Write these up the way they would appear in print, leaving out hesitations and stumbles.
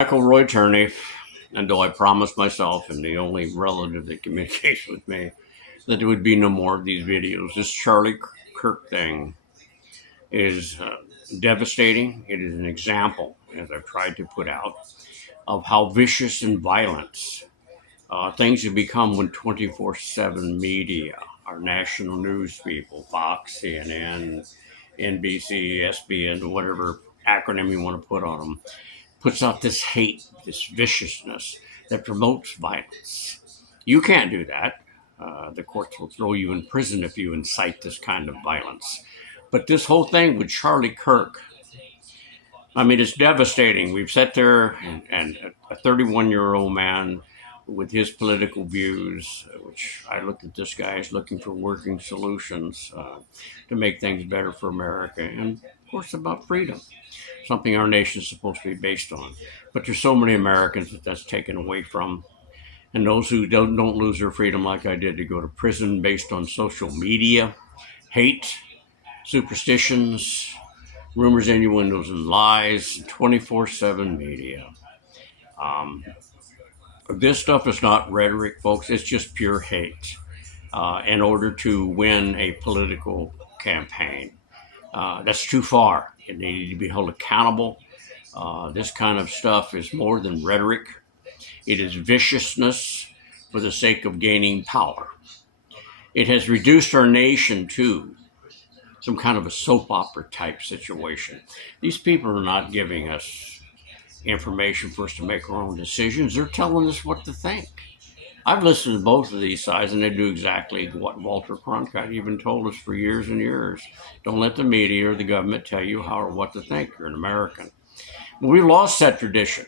Michael Roy Turney, and though I promised myself and the only relative that communicates with me that there would be no more of these videos, this Charlie Kirk thing is devastating. It is an example, as I've tried to put out, of how vicious and violent things have become when 24/7 media, our national news people, Fox, CNN, NBC, SBN, whatever acronym you want to put on them, puts out this hate, this viciousness that promotes violence. You can't do that. The courts will throw you in prison if you incite this kind of violence. But this whole thing with Charlie Kirk, I mean, it's devastating. We've sat there and a 31-year-old man with his political views, which I looked at this guy as looking for working solutions to make things better for America. And of course, about freedom, something our nation is supposed to be based on. But there's so many Americans that that's taken away from. And those who don't lose their freedom like I did to go to prison based on social media, hate, superstitions, rumors, innuendos, and lies, 24/7 media. Um, this stuff is not rhetoric, folks. It's just pure hate in order to win a political campaign. That's too far. They need to be held accountable. This kind of stuff is more than rhetoric. It is viciousness for the sake of gaining power. It has reduced our nation to some kind of a soap opera type situation. These people are not giving us information for us to make our own decisions. They're telling us what to think. I've listened to both of these sides, and they do exactly what Walter Cronkite even told us for years and years. Don't let the media or the government tell you how or what to think. You're an American. But we've lost that tradition.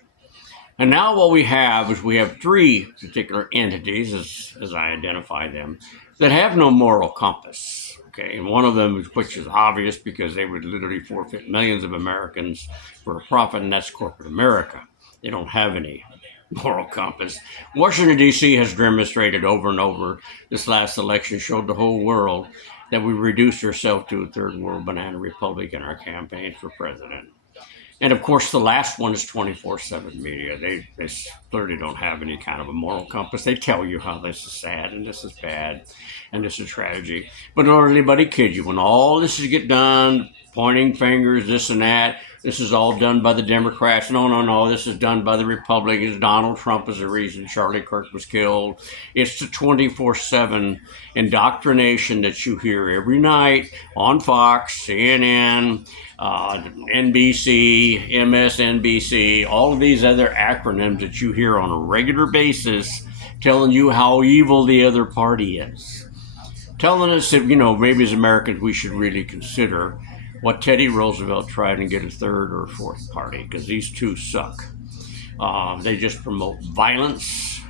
And now what we have is we have three particular entities, as I identify them, that have no moral compass. Okay, and one of them, which is obvious because they would literally forfeit millions of Americans for a profit, and that's corporate America. They don't have any moral compass. Washington, D.C. has demonstrated over and over this last election, showed the whole world that we reduced ourselves to a third world banana republic in our campaign for president. And of course, the last one is 24/7 media. They clearly don't have any kind of a moral compass. They tell you how this is sad and this is bad and this is tragedy. But don't anybody kid you. When all this is get done, pointing fingers, this and that, this is all done by the Democrats. No. This is done by the Republicans. Donald Trump is the reason Charlie Kirk was killed. It's the 24/7 indoctrination that you hear every night on Fox, CNN, NBC, MSNBC, all of these other acronyms that you hear on a regular basis telling you how evil the other party is. Telling us that, maybe as Americans we should really consider what Teddy Roosevelt tried and get a third or a fourth party, because these two suck. They just promote violence.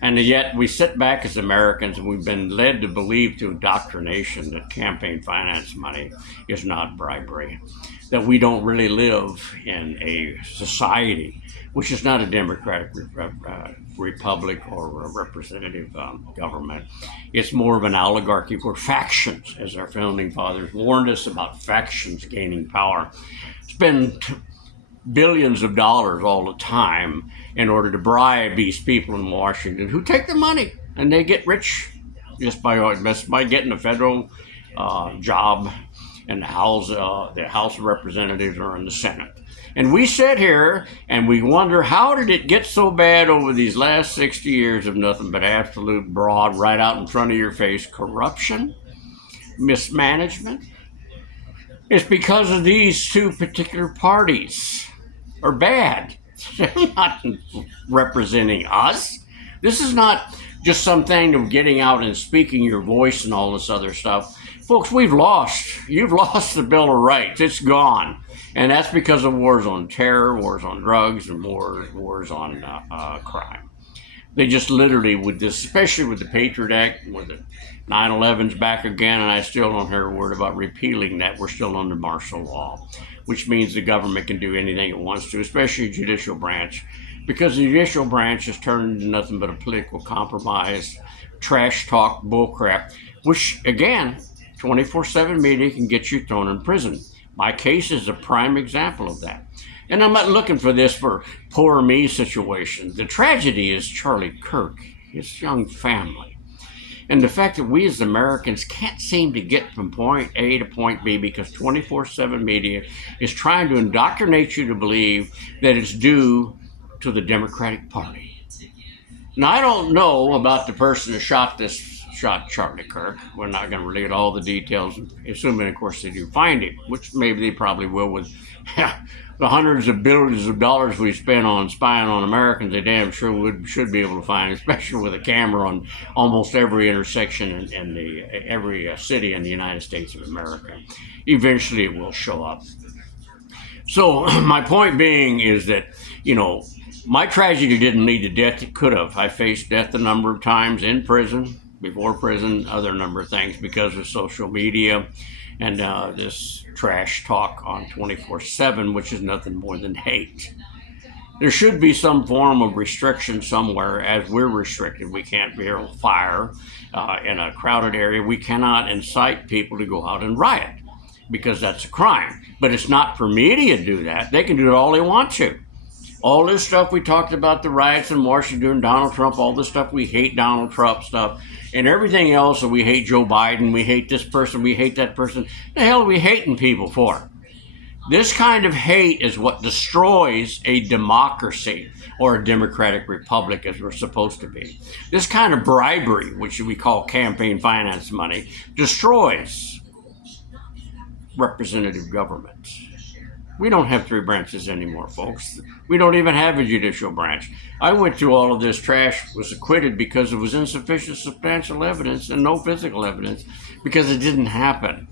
And yet we sit back as Americans and we've been led to believe through indoctrination that campaign finance money is not bribery, that we don't really live in a society which is not a democratic republic or a representative government. It's more of an oligarchy where factions, as our founding fathers warned us about factions gaining power, spend billions of dollars all the time in order to bribe these people in Washington who take the money and they get rich just by getting a federal job in the House of Representatives or in the Senate. And we sit here and we wonder, how did it get so bad over these last 60 years of nothing but absolute broad, right out in front of your face corruption, mismanagement? It's because of these two particular parties are bad. They're not representing us. This is not just something of getting out and speaking your voice and all this other stuff. Folks, we've lost. You've lost the Bill of Rights. It's gone. And that's because of wars on terror, wars on drugs, and wars on crime. They just literally, with this, especially with the Patriot Act, with the 9/11's back again, and I still don't hear a word about repealing that. We're still under martial law, which means the government can do anything it wants to, especially the judicial branch, because the judicial branch has turned into nothing but a political compromise, trash talk, bullcrap, which, again, 24/7 media can get you thrown in prison. My case is a prime example of that. And I'm not looking for this for poor me situation. The tragedy is Charlie Kirk, his young family. And the fact that we as Americans can't seem to get from point A to point B because 24/7 media is trying to indoctrinate you to believe that it's due to the Democratic Party. Now, I don't know about the person who shot Charlie Kirk. We're not going to relate all the details, assuming, of course, they do find him, which maybe they probably will with the hundreds of billions of dollars we spend on spying on Americans. They damn sure should be able to find, especially with a camera on almost every intersection in every city in the United States of America. Eventually, it will show up. So my point being is that, my tragedy didn't lead to death. It could have. I faced death a number of times in prison, before prison, other number of things because of social media and this trash talk on 24/7, which is nothing more than hate. There should be some form of restriction somewhere, as we're restricted. We can't barrel fire in a crowded area. We cannot incite people to go out and riot because that's a crime. But it's not for media to do that. They can do it all they want to. All this stuff we talked about, the riots in Washington, Donald Trump, all this stuff, we hate Donald Trump stuff, and everything else, and we hate Joe Biden, we hate this person, we hate that person. The hell are we hating people for? This kind of hate is what destroys a democracy or a democratic republic as we're supposed to be. This kind of bribery, which we call campaign finance money, destroys representative government. We don't have three branches anymore, folks. We don't even have a judicial branch. I went through all of this trash, was acquitted because it was insufficient substantial evidence and no physical evidence because it didn't happen.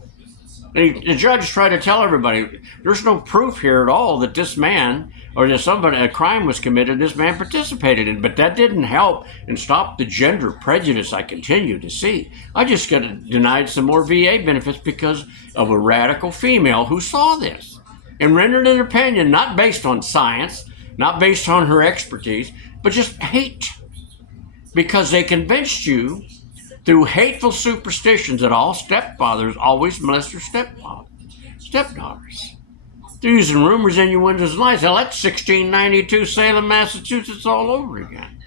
And the judge tried to tell everybody, there's no proof here at all that this man or that a crime was committed, this man participated in. But that didn't help and stop the gender prejudice I continue to see. I just got denied some more VA benefits because of a radical female who saw this and rendered an opinion not based on science, not based on her expertise, but just hate. Because they convinced you through hateful superstitions that all stepfathers always molest their stepdaughters. They're using rumors, innuendos, and lies. Hell, that's 1692 Salem, Massachusetts all over again.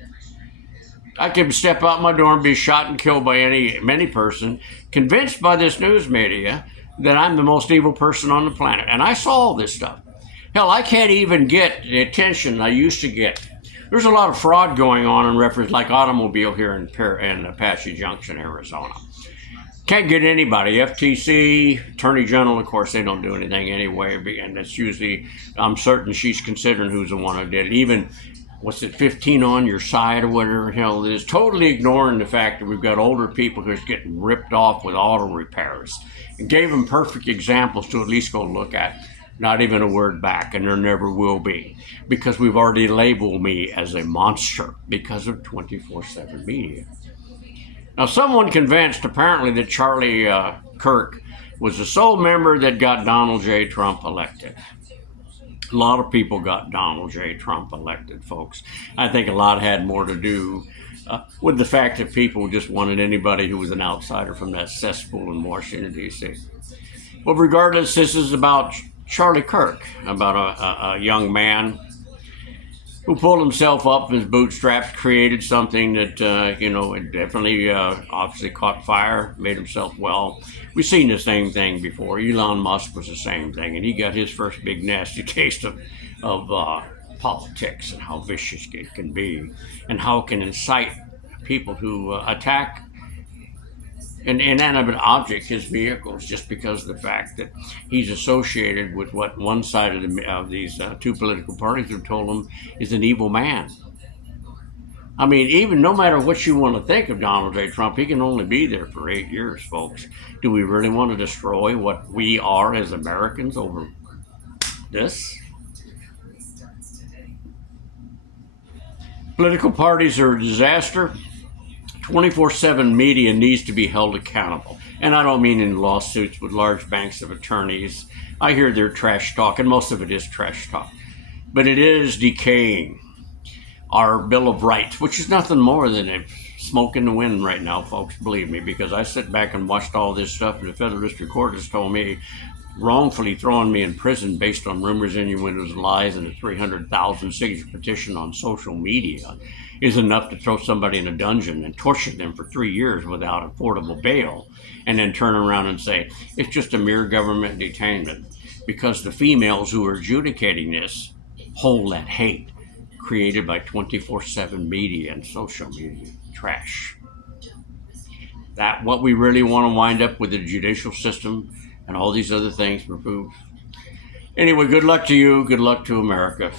I could step out my door and be shot and killed by many person, convinced by this news media that I'm the most evil person on the planet. And I saw all this stuff. Hell, I can't even get the attention I used to get. There's a lot of fraud going on in reference, like automobile here in Apache Junction, Arizona. Can't get anybody. FTC, Attorney General, of course, they don't do anything anyway. And that's usually, I'm certain she's considering who's the one who did it. Even, 15 on your side or whatever the hell it is. Totally ignoring the fact that we've got older people who's getting ripped off with auto repairs. And gave them perfect examples to at least go look at. Not even a word back, and there never will be. Because we've already labeled me as a monster because of 24/7 media. Now, someone convinced apparently that Charlie Kirk was the sole member that got Donald J. Trump elected. A lot of people got Donald J. Trump elected, folks. I think a lot had more to do with the fact that people just wanted anybody who was an outsider from that cesspool in Washington, D.C. But regardless, this is about Charlie Kirk, about a young man who pulled himself up in his bootstraps, created something that, it definitely obviously caught fire, made himself well. We've seen the same thing before. Elon Musk was the same thing, and he got his first big nasty taste of politics and how vicious it can be and how it can incite people to attack an inanimate object, his vehicles, just because of the fact that he's associated with what one side of these two political parties have told him is an evil man. I mean, even no matter what you want to think of Donald J. Trump, he can only be there for 8 years, folks. Do we really want to destroy what we are as Americans over this? Political parties are a disaster. 24/7 media needs to be held accountable. And I don't mean in lawsuits with large banks of attorneys. I hear their trash talk, and most of it is trash talk. But it is decaying our Bill of Rights, which is nothing more than a smoke in the wind right now, folks, believe me, because I sit back and watched all this stuff, and the Federal District Court has told me wrongfully throwing me in prison based on rumors, innuendos, lies, and a 300,000 signature petition on social media is enough to throw somebody in a dungeon and torture them for 3 years without affordable bail, and then turn around and say it's just a mere government detainment because the females who are adjudicating this hold that hate created by 24/7 media and social media trash. That what we really want to wind up with the judicial system and all these other things removed. Anyway, good luck to you. Good luck to America.